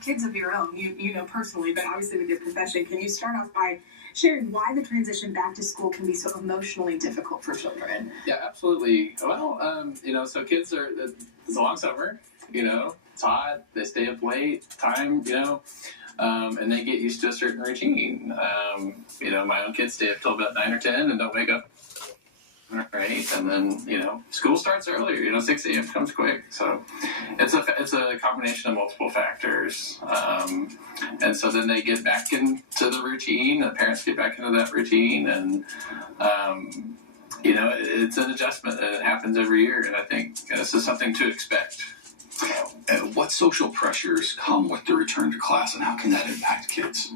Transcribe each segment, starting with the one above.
have kids of your own, you know personally, but obviously with your profession, can you start off by sharing why the transition back to school can be so emotionally difficult for children? Yeah, absolutely. Well, so kids it's a long summer, it's hot, they stay up late, and they get used to a certain routine. My own kids stay up till about 9 or 10 and don't wake up. Right, and then school starts earlier. 6 a.m. comes quick, so it's a combination of multiple factors, and so then they get back into the routine. The parents get back into that routine, and it's an adjustment, and it happens every year. And I think this is something to expect. What social pressures come with the return to class, and how can that impact kids?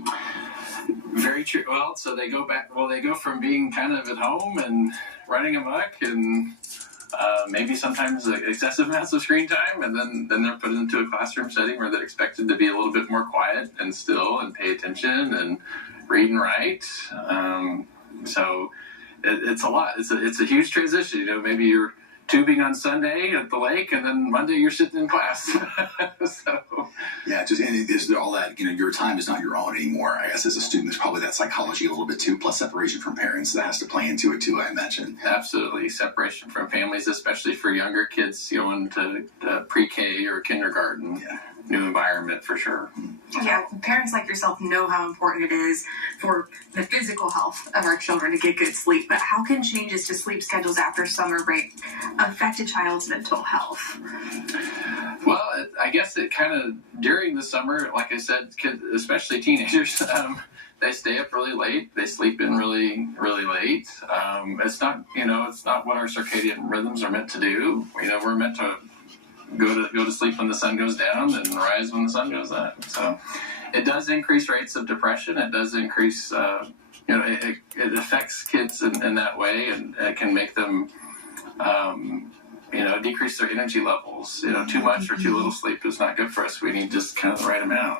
Very true. Well, so they go back. Well, they go from being kind of at home and running amok, and maybe sometimes excessive amounts of screen time, and then they're put into a classroom setting where they're expected to be a little bit more quiet and still and pay attention and read and write. So it's a lot. It's a huge transition. Maybe you're tubing on Sunday at the lake, and then Monday you're sitting in class. Yeah, there's all that. Your time is not your own anymore. I guess as a student, there's probably that psychology a little bit too, plus separation from parents that has to play into it too, I imagine. Absolutely, separation from families, especially for younger kids going to pre-K or kindergarten. Yeah. New environment for sure. Yeah, parents like yourself know how important it is for the physical health of our children to get good sleep, but how can changes to sleep schedules after summer break affect a child's mental health? Well, I guess it kind of, during the summer, like I said, kids, especially teenagers, they stay up really late. They sleep in really, really late. It's not what our circadian rhythms are meant to do. We're meant to go to sleep when the sun goes down and rise when the sun goes up. So it does increase rates of depression. It does increase, it affects kids in that way, and it can make them, decrease their energy levels. Too much or too little sleep is not good for us. We need just kind of the right amount.